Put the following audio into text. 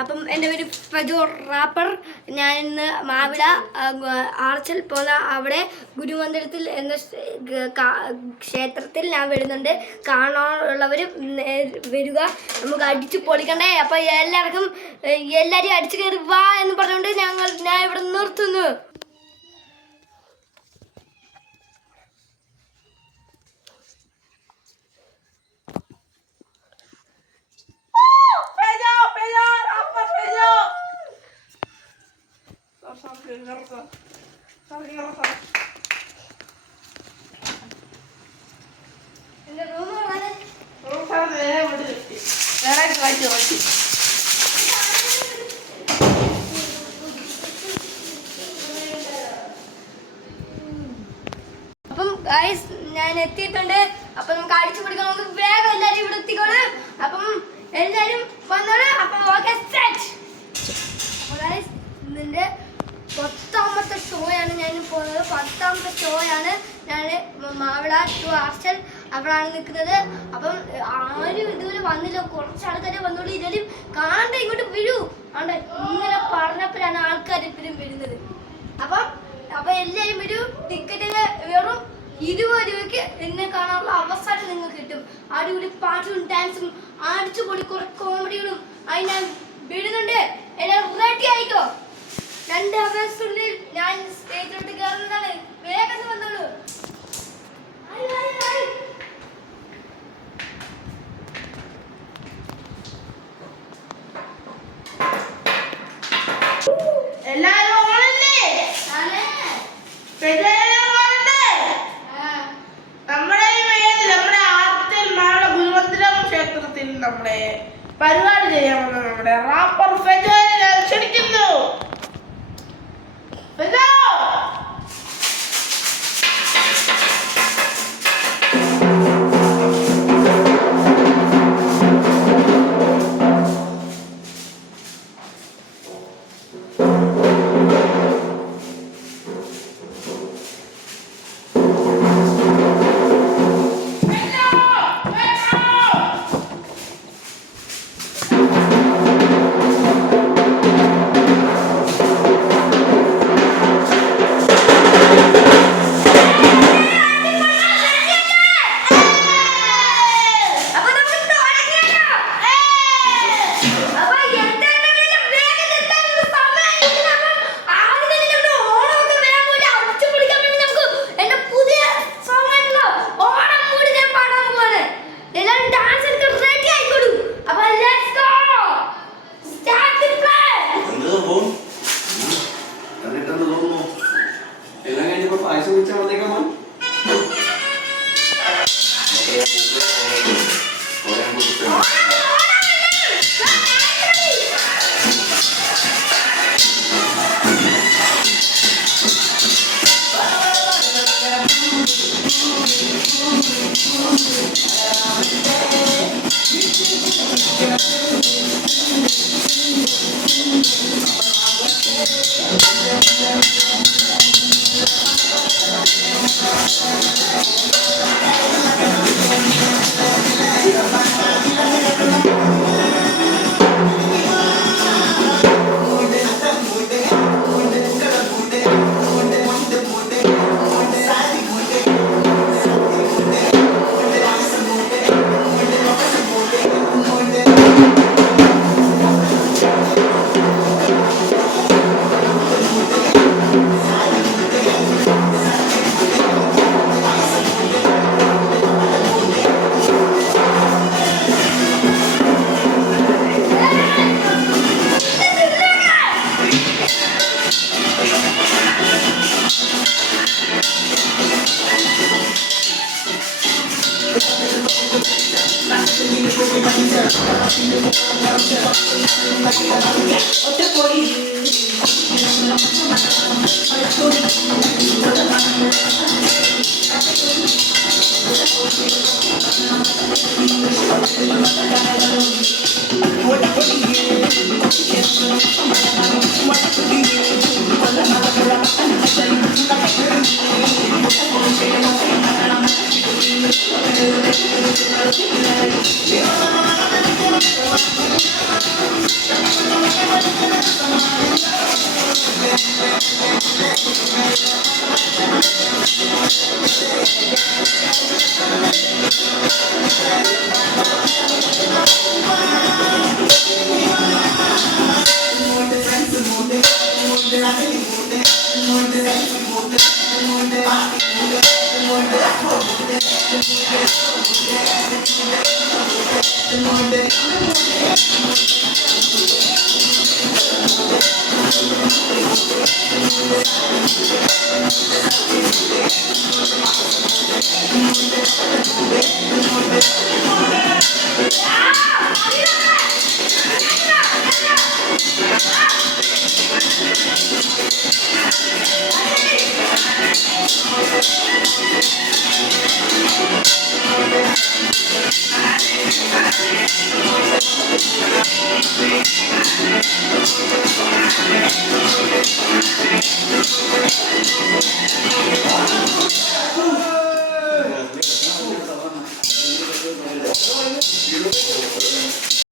അപ്പം എൻ്റെ പേര് ഫജോ റാപ്പർ. ഞാൻ ഇന്ന് മാവില ആർച്ചൽ പോകുന്ന അവിടെ ഗുരുമന്ദിരത്തിൽ എന്ന ക്ഷേത്രത്തിൽ ഞാൻ വരുന്നുണ്ട്. കാണാനുള്ളവർ വരിക, നമുക്ക് അടിച്ചു പൊളിക്കണ്ടേ. അപ്പം എല്ലാവരും അടിച്ചു കയറി വാ എന്ന് പറഞ്ഞുകൊണ്ട് ഞാൻ ഇവിടെ നിർത്തുന്നു. അപ്പം ഗൈസ് ഞാൻ എത്തിയിട്ടുണ്ട്. അപ്പൊ നമുക്ക് അടിച്ചു പിടിക്കണം. നമുക്ക് വേഗം എല്ലാവരും ഇവിടെ എത്തിക്കോളൂ. അപ്പം എല്ലാവരും വന്നോളൂ. അപ്പം ഓക്കെ സെറ്റ്. അപ്പോൾ ഗൈസ് ഇതിൻ്റെ 10ാമത്തെ ഷോയാണ് ഞാൻ പോകുന്നത്. 10ാമത്തെ ഷോയാണ് ഞാൻ മാവിള ടു ആർച്ചൽ അവിടെയാണ് നിൽക്കുന്നത്. അപ്പം ആരും ഇതുവരെ വന്നില്ല. കുറച്ച് ആൾക്കാരെ വന്നോളൂ. ഇതിലും കാണണ്ട, ഇങ്ങോട്ട് വരൂ. ആണ്ട ഇങ്ങനെ പറഞ്ഞപ്പോഴാണ് ആൾക്കാർ ഇപ്പോഴും വരുന്നത്. അപ്പം എല്ലാവരും വരൂ. ടിക്കറ്റിന് വെറും 20 രൂപയ്ക്ക് എന്നെ കാണാനുള്ള അവസരം നിങ്ങൾക്ക് കിട്ടും. അടിപൊളി പാട്ടും ഡാൻസും അടിച്ചുപൊളി കുറെ കോമഡികളും അത് ഞാൻ വിടുന്നുണ്ട്. എല്ലാവരും റെഡി ആയിക്കോ. 2 അവേഴ്സിനുള്ളിൽ ഞാൻ സ്റ്റേജിലോട്ട് കയറുന്നതാണ്. വേഗം വന്നോളൂ. നമ്മുടെ പരിപാടി ചെയ്യാമെന്ന് നമ്മുടെ റാപ്പർ ഫെജോയെ ക്ഷണിക്കുന്നു.